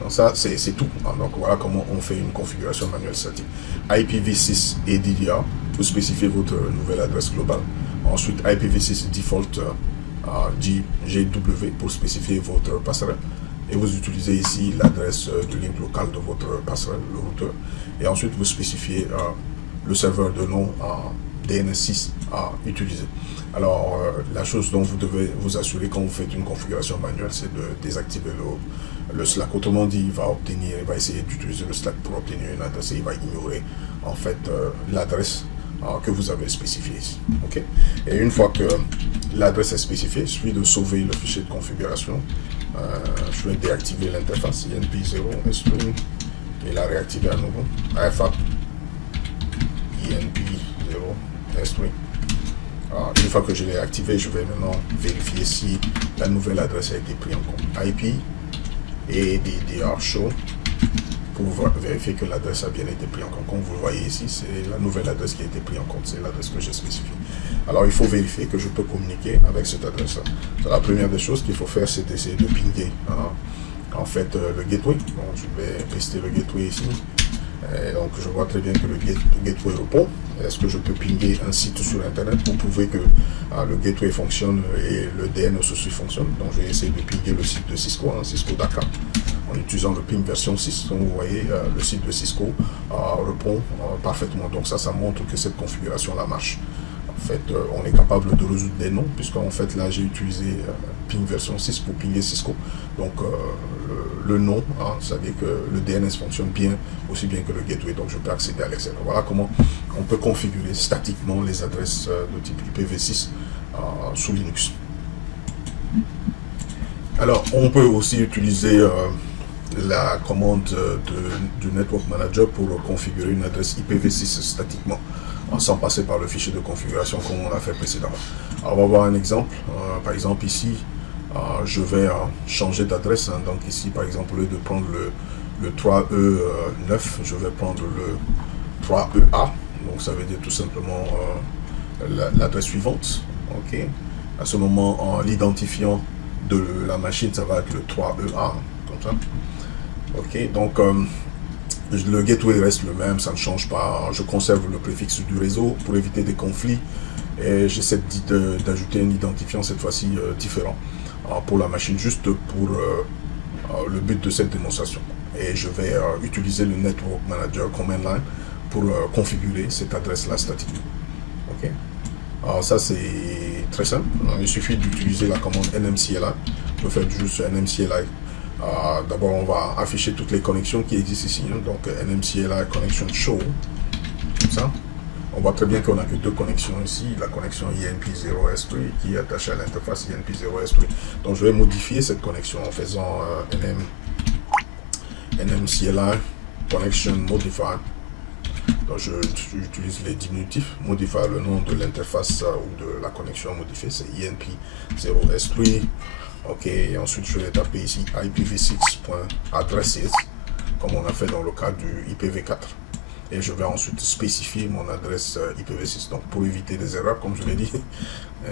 donc ça c'est tout. Donc voilà comment on fait une configuration manuelle statique. IPv6 et DDR, vous spécifiez votre nouvelle adresse globale. Ensuite IPv6 default GW pour spécifier votre passerelle. Et vous utilisez ici l'adresse du link local de votre passerelle, le routeur. Et ensuite, vous spécifiez le serveur de nom DNS6 à utiliser. Alors, la chose dont vous devez vous assurer quand vous faites une configuration manuelle, c'est de désactiver le Slack. Autrement dit, il va essayer d'utiliser le Slack pour obtenir une adresse et il va ignorer en fait l'adresse que vous avez spécifié ici. Okay? Et une fois que l'adresse est spécifiée, il suffit de sauver le fichier de configuration. Je vais déactiver l'interface INP0 string et la réactiver à nouveau. IFAP INP0 string. Une fois que je l'ai activé, je vais maintenant vérifier si la nouvelle adresse a été prise en compte. IP et DDR show pour vérifier que l'adresse a bien été prise en compte. Comme vous le voyez ici, c'est la nouvelle adresse qui a été prise en compte, c'est l'adresse que j'ai spécifiée. Alors il faut vérifier que je peux communiquer avec cette adresse-là. La première des choses qu'il faut faire, c'est d'essayer de pinguer en fait le gateway. Donc je vais paster le gateway ici. Et donc je vois très bien que le gateway répond. Est-ce que je peux pinguer un site sur internet pour prouver que le gateway fonctionne et le DNS aussi fonctionne? Donc je vais essayer de pinguer le site de Cisco, Cisco Dakar, en utilisant le ping version 6. Donc vous voyez, le site de Cisco répond parfaitement. Donc ça montre que cette configuration là marche. En fait, on est capable de résoudre des noms, puisqu'en fait là j'ai utilisé ping version 6 pour pinguer Cisco. Donc le nom, ça veut dire que le DNS fonctionne bien, aussi bien que le gateway, donc je peux accéder à l'extérieur. Voilà comment on peut configurer statiquement les adresses de type IPv6 sous Linux. Alors on peut aussi utiliser la commande du Network Manager pour configurer une adresse IPv6 statiquement, sans passer par le fichier de configuration comme on l'a fait précédemment. Alors, on va voir un exemple. Par exemple ici, je vais changer d'adresse. Donc ici, par exemple, au lieu de prendre le 3E9, je vais prendre le 3EA. Donc ça veut dire tout simplement l'adresse suivante. Ok. À ce moment, l'identifiant de la machine, ça va être le 3EA, comme ça. Ok. Donc le gateway reste le même, ça ne change pas. Je conserve le préfixe du réseau pour éviter des conflits et j'essaie d'ajouter un identifiant cette fois-ci différent pour la machine, juste pour le but de cette démonstration. et je vais utiliser le Network Manager Command Line pour configurer cette adresse-là statiquement. Ok. Alors ça c'est très simple. Il suffit d'utiliser la commande nmcli. Je vais faire juste nmcli. D'abord on va afficher toutes les connexions qui existent ici. Donc nmcli connection show. Comme ça. On voit très bien qu'on n'a que deux connexions ici. La connexion INP0S3 qui est attachée à l'interface INP0S3. Donc je vais modifier cette connexion en faisant nmcli connection modify. Donc j'utilise les diminutifs. Modify, le nom de l'interface ou de la connexion modifiée, c'est INP0S3. Ok, et ensuite je vais taper ici IPv6.addresses, comme on a fait dans le cas du IPv4. Et je vais ensuite spécifier mon adresse IPv6. Donc pour éviter des erreurs, comme je l'ai dit,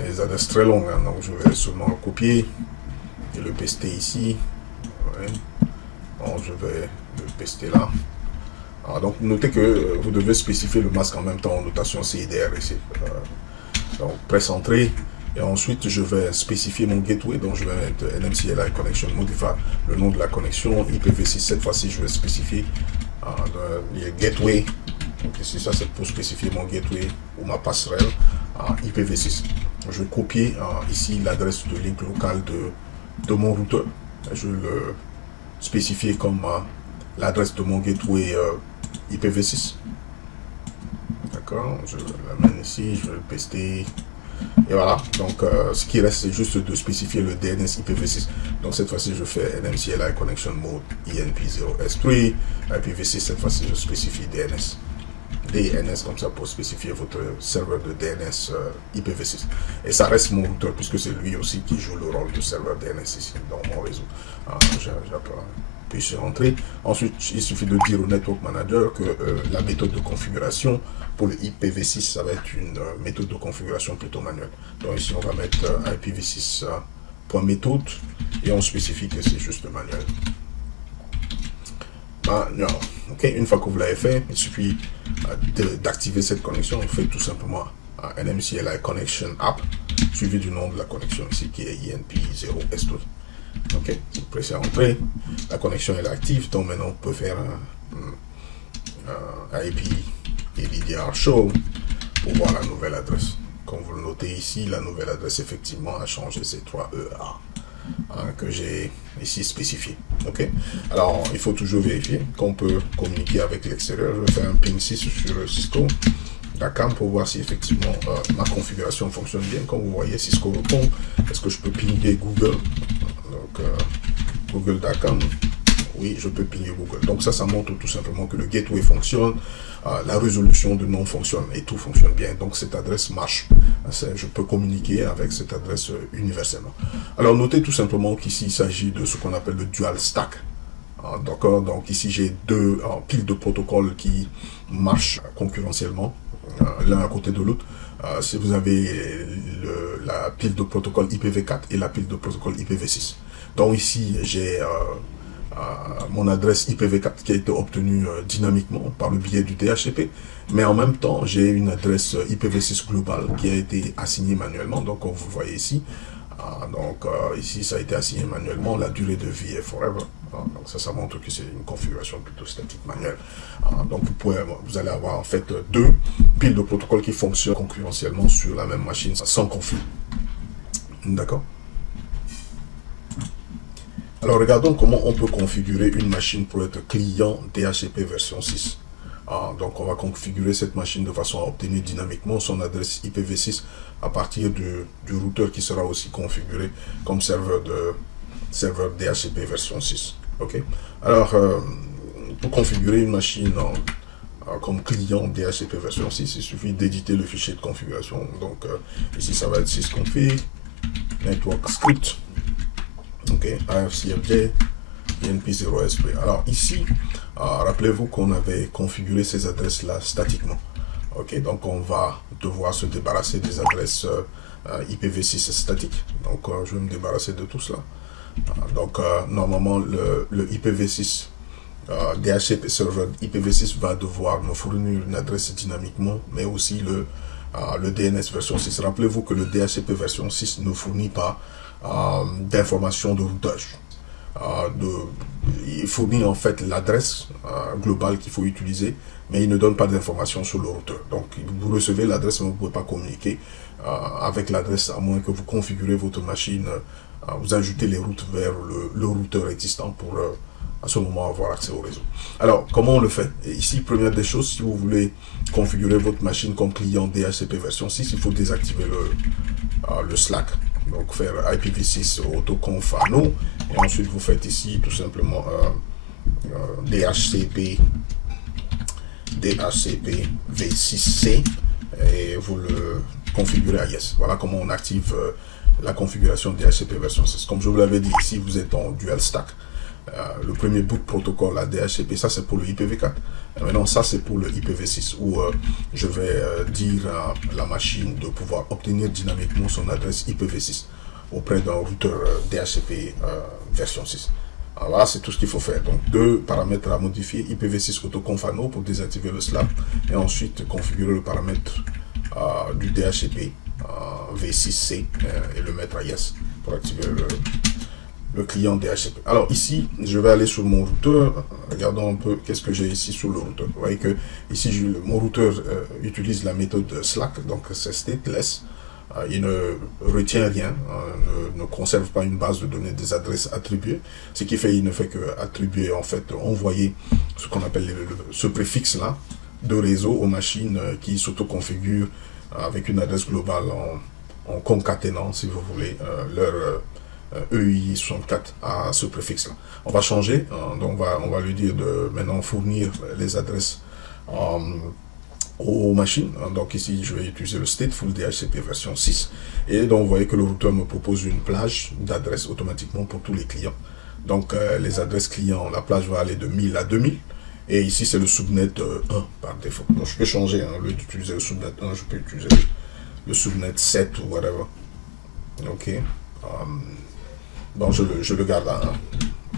les adresses très longues, hein, donc je vais seulement le copier et le paster ici. Ouais. Bon, je vais le paster là. Alors, donc notez que vous devez spécifier le masque en même temps en notation CIDR ici. Donc presse entrée. Et ensuite, je vais spécifier mon gateway. Donc, je vais mettre nmcli connection modify, le nom de la connexion IPv6. Cette fois-ci, je vais spécifier le gateway. Donc, ici, ça, c'est pour spécifier mon gateway ou ma passerelle IPv6. Je vais copier ici l'adresse de link local de mon routeur. Je vais le spécifier comme l'adresse de mon gateway IPv6. D'accord, je l'amène ici, je vais le paster. Et voilà, donc ce qui reste, c'est juste de spécifier le DNS IPv6. Donc cette fois-ci, je fais nmcli connection mode INP0S3. IPv6, cette fois-ci, je spécifie DNS. DNS comme ça pour spécifier votre serveur de DNS IPv6. Et ça reste mon routeur puisque c'est lui aussi qui joue le rôle de serveur DNS ici dans mon réseau. Puis je suis rentré. Ensuite, il suffit de dire au Network Manager que la méthode de configuration pour le IPv6, ça va être une méthode de configuration plutôt manuelle. Donc ici, on va mettre IPv6.méthode et on spécifie que c'est juste manuel. Non. Ok, une fois que vous l'avez fait, il suffit d'activer cette connexion. On fait tout simplement nmcli connection app suivi du nom de la connexion ici qui est INP0S3. Ok, vous pressez entrer, la connexion est active, donc maintenant on peut faire un IP EDDR show pour voir la nouvelle adresse. Comme vous le notez ici, la nouvelle adresse effectivement a changé, ces 3 EA que j'ai ici spécifié. Ok, alors il faut toujours vérifier qu'on peut communiquer avec l'extérieur. Je vais faire un ping 6 sur Cisco DACAM pour voir si effectivement ma configuration fonctionne bien. Comme vous voyez, Cisco répond. Est-ce que je peux pinguer Google? Donc Google DACAM, oui, je peux pinguer Google. Donc ça montre tout simplement que le gateway fonctionne, la résolution de nom fonctionne et tout fonctionne bien. Donc cette adresse marche. Je peux communiquer avec cette adresse universellement. Alors notez tout simplement qu'ici il s'agit de ce qu'on appelle le dual stack. D'accord, donc ici j'ai deux piles de protocoles qui marchent concurrentiellement, l'un à côté de l'autre. Si vous avez la pile de protocole IPv4 et la pile de protocole IPv6. Donc ici j'ai mon adresse IPv4 qui a été obtenue dynamiquement par le biais du DHCP, mais en même temps j'ai une adresse IPv6 globale qui a été assignée manuellement. Donc comme vous voyez ici, ici ça a été assigné manuellement, la durée de vie est forever. Donc ça montre que c'est une configuration plutôt statique manuelle. Donc vous allez avoir en fait deux piles de protocoles qui fonctionnent concurrentiellement sur la même machine sans conflit. D'accord. Alors regardons comment on peut configurer une machine pour être client DHCP version 6. Donc on va configurer cette machine de façon à obtenir dynamiquement son adresse IPv6 à partir du routeur qui sera aussi configuré comme serveur DHCP version 6. Ok. Alors pour configurer une machine comme client DHCP version 6, il suffit d'éditer le fichier de configuration. Donc ici ça va être sysconfig network script. Ok, AFCFJ, INP0S3. Alors ici, rappelez-vous qu'on avait configuré ces adresses-là statiquement. Ok, donc on va devoir se débarrasser des adresses IPv6 statiques. Donc je vais me débarrasser de tout cela. Normalement, le IPv6, DHCP serveur IPv6 va devoir me fournir une adresse dynamiquement, mais aussi le DNS version 6. Rappelez-vous que le DHCP version 6 ne fournit pas d'informations de routage. il fournit en fait l'adresse globale qu'il faut utiliser, mais il ne donne pas d'informations sur le routeur. Donc vous recevez l'adresse, mais vous ne pouvez pas communiquer avec l'adresse, à moins que vous configurez votre machine, vous ajoutez les routes vers le routeur existant pour à ce moment avoir accès au réseau. Alors, comment on le fait? Et ici, première des choses, si vous voulez configurer votre machine comme client DHCP version 6, il faut désactiver le Slack. Donc, faire IPv6 autoconf no, et ensuite vous faites ici tout simplement DHCP v6c et vous le configurez à yes. Voilà comment on active la configuration DHCP version 6. Comme je vous l'avais dit, ici vous êtes en dual stack. Le premier boot protocole à DHCP, ça c'est pour le IPv4. Maintenant, ça c'est pour le IPv6 où je vais dire à la machine de pouvoir obtenir dynamiquement son adresse IPv6 auprès d'un routeur DHCP version 6. Alors voilà, c'est tout ce qu'il faut faire. Donc, deux paramètres à modifier, IPv6 autoconfano pour désactiver le SLAP et ensuite configurer le paramètre du DHCP v6c et le mettre à yes pour activer le client DHCP. Alors ici, je vais aller sur mon routeur. Regardons un peu qu'est-ce que j'ai ici sur le routeur. Vous voyez que ici, mon routeur utilise la méthode Slack, donc c'est stateless. Il ne retient rien, ne conserve pas une base de données des adresses attribuées. Ce qui fait, il ne fait que attribuer, en fait, envoyer ce qu'on appelle ce préfixe-là de réseau aux machines qui s'auto-configurent avec une adresse globale en concaténant, si vous voulez, leur EI64 à ce préfixe-là. On va changer, donc on va lui dire de maintenant fournir les adresses aux machines. Donc ici, je vais utiliser le stateful DHCP version 6. Et donc, vous voyez que le routeur me propose une plage d'adresses automatiquement pour tous les clients. Donc, les adresses clients, la plage va aller de 1000 à 2000. Et ici, c'est le subnet 1 par défaut. Donc, je peux changer, au lieu d'utiliser le subnet 1, je peux utiliser le subnet 7 ou whatever. Ok. Donc, je le garde à 1.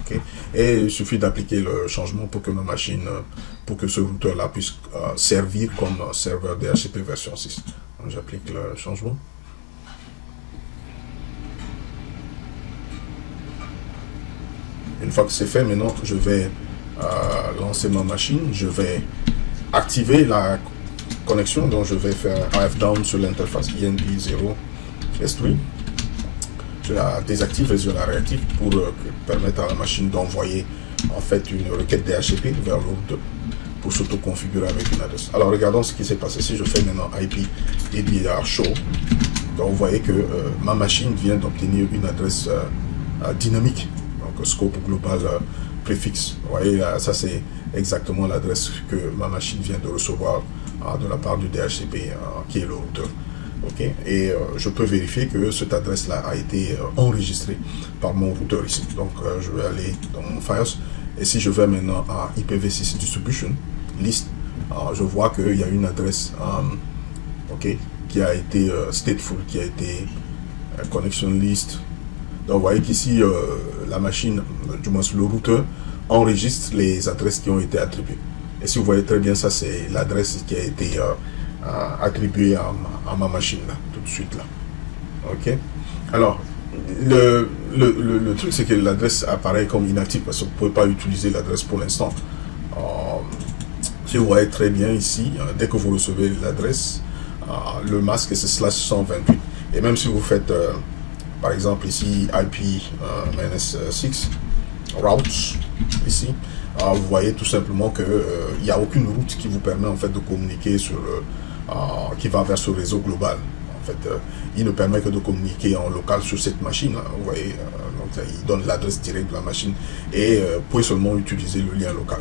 Okay. Et il suffit d'appliquer le changement pour que ma machine, pour que ce routeur-là puisse servir comme serveur DHCP version 6. J'applique le changement. Une fois que c'est fait, maintenant, je vais lancer ma machine. Je vais activer la connexion. Donc, je vais faire AF down sur l'interface INP0 S3. Je la désactive et je la réactive pour permettre à la machine d'envoyer en fait une requête DHCP vers le routeur pour s'auto-configurer avec une adresse. Alors regardons ce qui s'est passé. Si je fais maintenant IP EDR show, donc vous voyez que ma machine vient d'obtenir une adresse dynamique, donc scope global préfixe. Vous voyez, ça c'est exactement l'adresse que ma machine vient de recevoir de la part du DHCP qui est le routeur. Okay. Et je peux vérifier que cette adresse-là a été enregistrée par mon routeur ici. Donc, je vais aller dans mon Files. Et si je vais maintenant à IPv6 Distribution List, je vois qu'il y a une adresse qui a été stateful, qui a été Connection List. Donc, vous voyez qu'ici, la machine, du moins le routeur, enregistre les adresses qui ont été attribuées. Et si vous voyez très bien, ça, c'est l'adresse qui a été attribué à ma machine là, tout de suite là. Ok. Alors le truc c'est que l'adresse apparaît comme inactive parce que vous ne pouvez pas utiliser l'adresse pour l'instant. Si vous voyez très bien ici, dès que vous recevez l'adresse, le masque c'est /128. Et même si vous faites par exemple ici IP-6 routes ici, vous voyez tout simplement que il n'y a aucune route qui vous permet en fait de communiquer sur qui va vers ce réseau global. En fait, il ne permet que de communiquer en local sur cette machine. Vous voyez, donc il donne l'adresse directe de la machine et vous pouvez seulement utiliser le lien local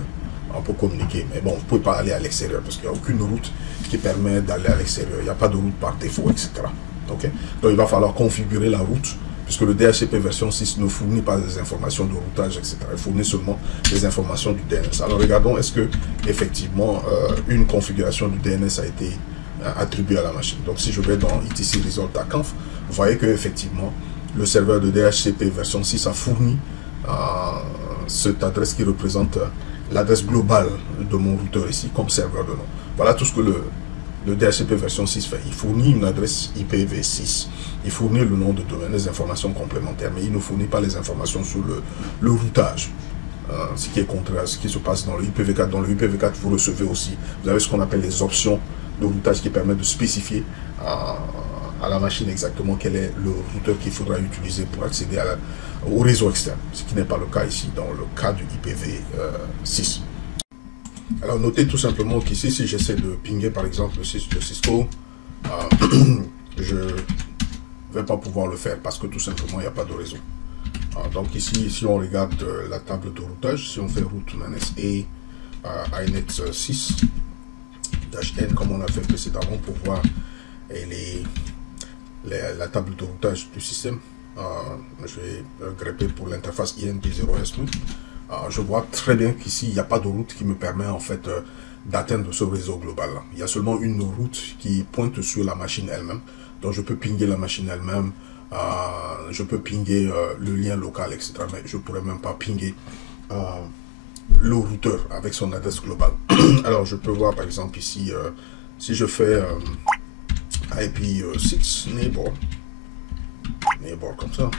pour communiquer. Mais bon, vous ne pouvez pas aller à l'extérieur parce qu'il n'y a aucune route qui permet d'aller à l'extérieur. Il n'y a pas de route par défaut, etc. Okay? Donc il va falloir configurer la route puisque le DHCP version 6 ne fournit pas des informations de routage, etc. Il fournit seulement des informations du DNS. Alors regardons, est-ce que effectivement une configuration du DNS a été attribuée à la machine. Donc si je vais dans etc result à conf, vous voyez que effectivement le serveur de DHCP version 6 a fourni cette adresse qui représente l'adresse globale de mon routeur ici comme serveur de nom. Voilà tout ce que le DHCP version 6 fait? Il fournit une adresse IPv6. Il fournit le nom de domaine, les informations complémentaires, mais il ne fournit pas les informations sur le routage. Ce qui est contraire à ce qui se passe dans le IPv4. Dans le IPv4, vous recevez aussi, vous avez ce qu'on appelle les options de routage qui permettent de spécifier à la machine exactement quel est le routeur qu'il faudra utiliser pour accéder au réseau externe, ce qui n'est pas le cas ici dans le cas du IPv6. Alors notez tout simplement qu'ici, si j'essaie de pinguer par exemple le site de Cisco, je ne vais pas pouvoir le faire parce que tout simplement il n'y a pas de réseau. Donc ici, si on regarde la table de routage, si on fait route -A inet 6 -n comme on a fait précédemment pour voir la table de routage du système, je vais grepper pour l'interface INP0S. Je vois très bien qu'ici il n'y a pas de route qui me permet en fait d'atteindre ce réseau global là. Il y a seulement une route qui pointe sur la machine elle-même, donc je peux pinguer la machine elle-même. Je peux pinguer le lien local, etc. Mais je ne pourrais même pas pinguer le routeur avec son adresse globale. Alors, je peux voir par exemple ici, si je fais IP6 neighbor comme ça,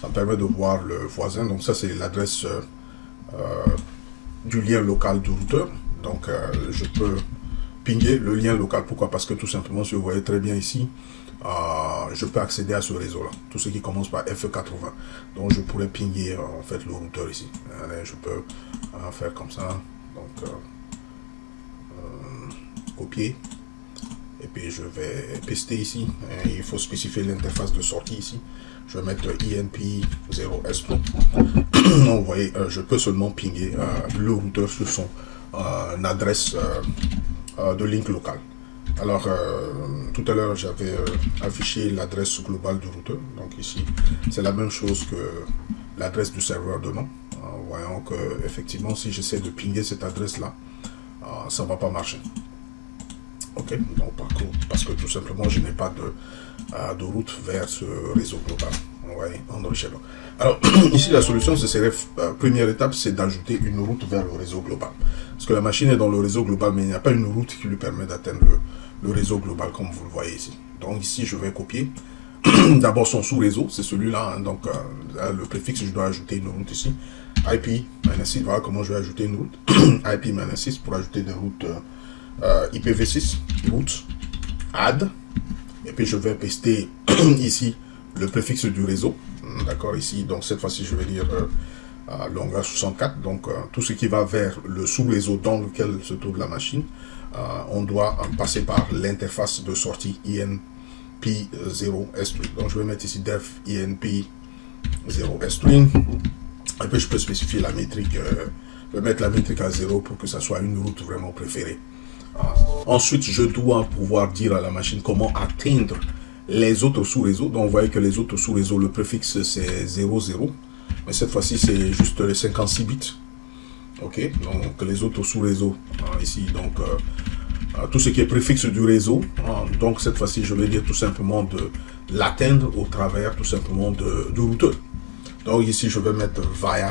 ça me permet de voir le voisin. Donc, ça, c'est l'adresse du lien local du routeur. Donc, je peux pinguer le lien local. Pourquoi? Parce que tout simplement, si vous voyez très bien ici, je peux accéder à ce réseau là, tout ce qui commence par FE80. Donc je pourrais pinguer en fait le routeur ici. Allez, je peux faire comme ça, donc copier, et puis je vais paster ici. Et il faut spécifier l'interface de sortie ici. Je vais mettre INP0S. Donc vous voyez, je peux seulement pinguer le routeur sur son adresse de link local. Alors, tout à l'heure, j'avais affiché l'adresse globale du routeur. Donc ici, c'est la même chose que l'adresse du serveur demain. Voyons que, effectivement, si j'essaie de pinguer cette adresse-là, ça ne va pas marcher. Ok, donc parce que tout simplement, je n'ai pas de route vers ce réseau global. Ouais, alors, ici, la solution, ce serait, première étape, c'est d'ajouter une route vers le réseau global. Parce que la machine est dans le réseau global, mais il n'y a pas une route qui lui permet d'atteindre le réseau global, comme vous le voyez ici. Donc ici, je vais copier. D'abord, son sous-réseau, c'est celui-là. Hein, donc, le préfixe, je dois ajouter une route ici. IP-6, voilà comment je vais ajouter une route. IP-6 pour ajouter des routes IPv6, route, add. Et puis, je vais paster ici le préfixe du réseau. D'accord, ici, donc cette fois-ci, je vais dire longueur 64. Donc, tout ce qui va vers le sous-réseau dans lequel se trouve la machine, on doit passer par l'interface de sortie INP0S3. Donc, je vais mettre ici def INP0S3. Et puis, je peux spécifier la métrique. Je vais mettre la métrique à 0 pour que ça soit une route vraiment préférée. Ensuite, je dois pouvoir dire à la machine comment atteindre les autres sous-réseaux. Donc, vous voyez que les autres sous-réseaux, le préfixe, c'est 00. Mais cette fois-ci, c'est juste les 56 bits. Ok, donc les autres sous-réseaux, ici, donc tout ce qui est préfixe du réseau. Donc, cette fois-ci, je vais dire tout simplement de l'atteindre au travers tout simplement du routeur. Donc, ici, je vais mettre via.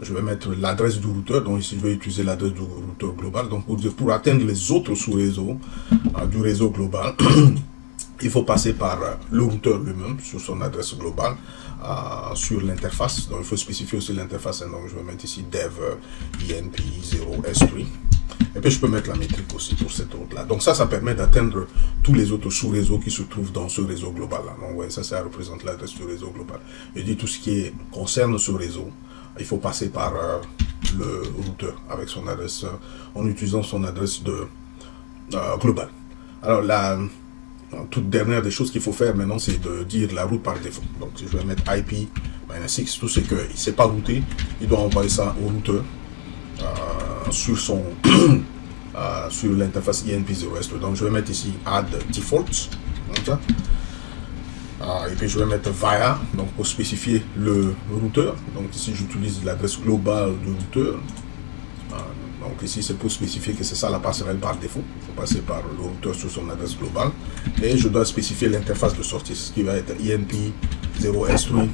Je vais mettre l'adresse du routeur. Donc ici, je vais utiliser l'adresse du routeur global. Donc pour atteindre les autres sous-réseaux du réseau global, il faut passer par le routeur lui-même sur son adresse globale, sur l'interface. Donc il faut spécifier aussi l'interface. Donc je vais mettre ici dev INP0S3. Et puis je peux mettre la métrique aussi pour cette route-là. Donc ça permet d'atteindre tous les autres sous-réseaux qui se trouvent dans ce réseau global-là. Donc ouais, ça représente l'adresse du réseau global. Je dis tout ce qui concerne ce réseau. Il faut passer par le routeur avec son adresse, en utilisant son adresse globale. Alors, la toute dernière des choses qu'il faut faire maintenant, c'est de dire la route par défaut. Donc, si je vais mettre IP-6, tout ce qu'il ne s'est pas routé, il doit envoyer ça au routeur sur son sur l'interface INP0S. Donc, je vais mettre ici add default, comme ça. Et puis je vais mettre via, donc pour spécifier le routeur. Donc ici j'utilise l'adresse globale du routeur. Donc ici c'est pour spécifier que c'est ça la passerelle par défaut. Il faut passer par le routeur sur son adresse globale. Et je dois spécifier l'interface de sortie, ce qui va être INP0S3.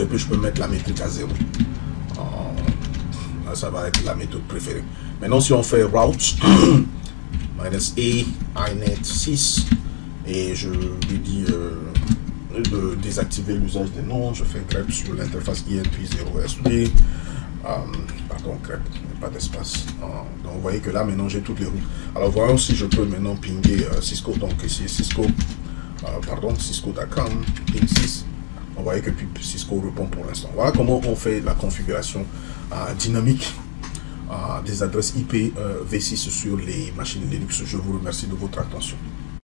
Et puis je peux mettre la métrique à 0. Ça va être la méthode préférée. Maintenant si on fait route, -inet6 et je lui dis de désactiver l'usage des noms. Je fais grep sur l'interface INP0SD. Pardon, grep, pas d'espace. Donc vous voyez que là maintenant j'ai toutes les routes. Alors voyons si je peux maintenant pinguer Cisco. Donc ici Cisco, Cisco.com, ping 6. On voit que Cisco répond pour l'instant. Voilà comment on fait la configuration dynamique des adresses IP V6 sur les machines Linux. Je vous remercie de votre attention.